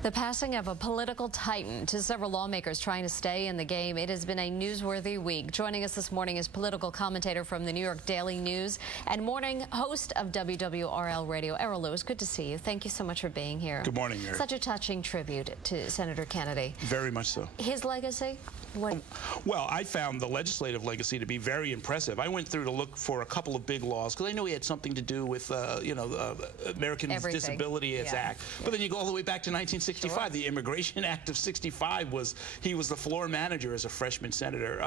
The passing of a political titan to several lawmakers trying to stay in the game. It has been a newsworthy week. Joining us this morning is political commentator from the New York Daily News and morning host of WWRL Radio, Errol. Good to see you. Thank you so much for being here. Good morning, Mary. Such a touching tribute to Senator Kennedy. Very much so. His legacy? What? Well, I found the legislative legacy to be very impressive. I went through to look for a couple of big laws because I know he had something to do with, the Americans with Disabilities Act. But then you go all the way back to 1965. Sure. The Immigration Act of 65 he was the floor manager as a freshman senator.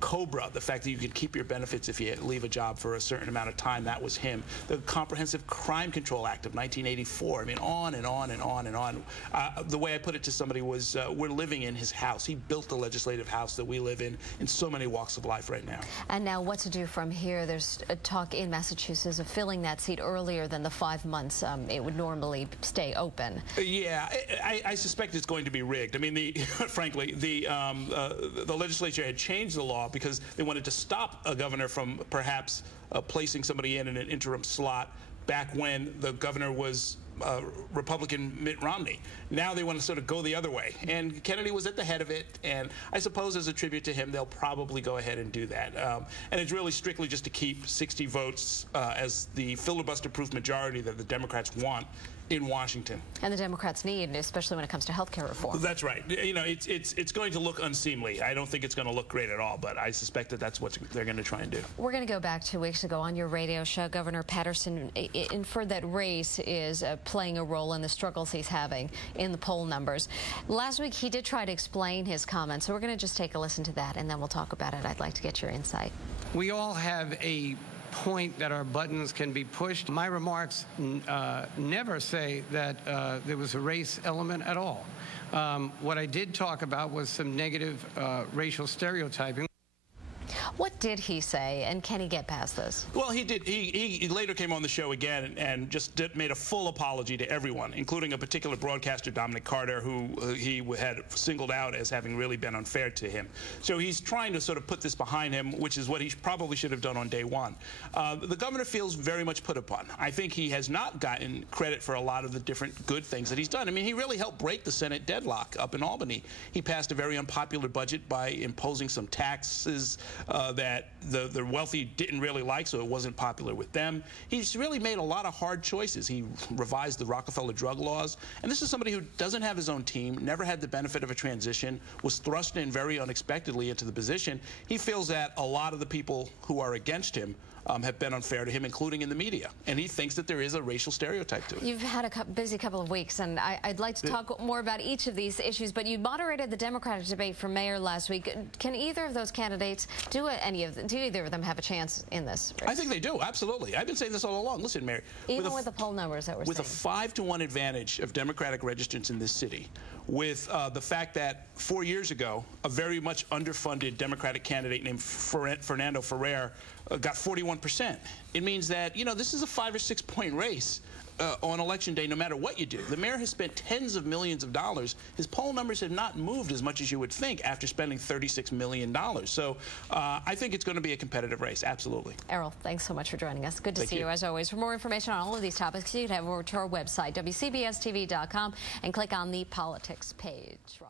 COBRA, the fact that you could keep your benefits if you leave a job for a certain amount of time, that was him. The Comprehensive Crime Control Act of 1984. I mean, on and on and on and on. The way I put it to somebody was, we're living in his house. He built the legislative house that we live in so many walks of life right now. And now what to do from here? There's a talk in Massachusetts of filling that seat earlier than the 5 months it would normally stay open. Yeah, I suspect it's going to be rigged. I mean, frankly, the legislature had changed the law because they wanted to stop a governor from perhaps placing somebody in an interim slot back when the governor was Republican Mitt Romney. Now they want to sort of go the other way. And Kennedy was at the head of it, and I suppose as a tribute to him, they'll probably go ahead and do that. And it's really strictly just to keep 60 votes as the filibuster-proof majority that the Democrats want in Washington. And the Democrats need, especially when it comes to health care reform. That's right. You know, it's going to look unseemly. I don't think it's going to look great at all, but I suspect that that's what they're going to try and do. We're going to go back 2 weeks ago on your radio show. Governor Paterson inferred that race is playing a role in the struggles he's having in the poll numbers. Last week, he did try to explain his comments, so we're going to just take a listen to that, and then we'll talk about it. I'd like to get your insight. We all have a point that our buttons can be pushed. My remarks never say that there was a race element at all. What I did talk about was some negative racial stereotyping. What did he say, and can he get past this? Well, he did. He later came on the show again and just made a full apology to everyone, including a particular broadcaster, Dominic Carter, who he had singled out as having really been unfair to him. So he's trying to sort of put this behind him, which is what he probably should have done on day one. The governor feels very much put upon. I think he has not gotten credit for a lot of the different good things that he's done. I mean, he really helped break the Senate deadlock up in Albany. He passed a very unpopular budget by imposing some taxes that the wealthy didn't really like, so it wasn't popular with them. He's really made a lot of hard choices. He revised the Rockefeller drug laws, and this is somebody who doesn't have his own team, never had the benefit of a transition, was thrust in very unexpectedly into the position. He feels that a lot of the people who are against him have been unfair to him, including in the media. And he thinks that there is a racial stereotype to it. You've had a busy couple of weeks, and I'd like to talk more about each of these issues, but you moderated the Democratic debate for mayor last week. Can either of those candidates do either of them have a chance in this race? I think they do, absolutely. I've been saying this all along. Listen, Mary. Even with the poll numbers that we're seeing. With a 5-to-1 advantage of Democratic registrants in this city, with the fact that 4 years ago, a very much underfunded Democratic candidate named Fernando Ferrer got 41%. It means that, you know, this is a 5 or 6 point race on election day, no matter what you do. The mayor has spent tens of millions of dollars. His poll numbers have not moved as much as you would think after spending $36 million. So I think it's going to be a competitive race, absolutely. Errol, thanks so much for joining us. Good to see you as always. For more information on all of these topics, you can head over to our website, WCBSTV.com, and click on the politics page.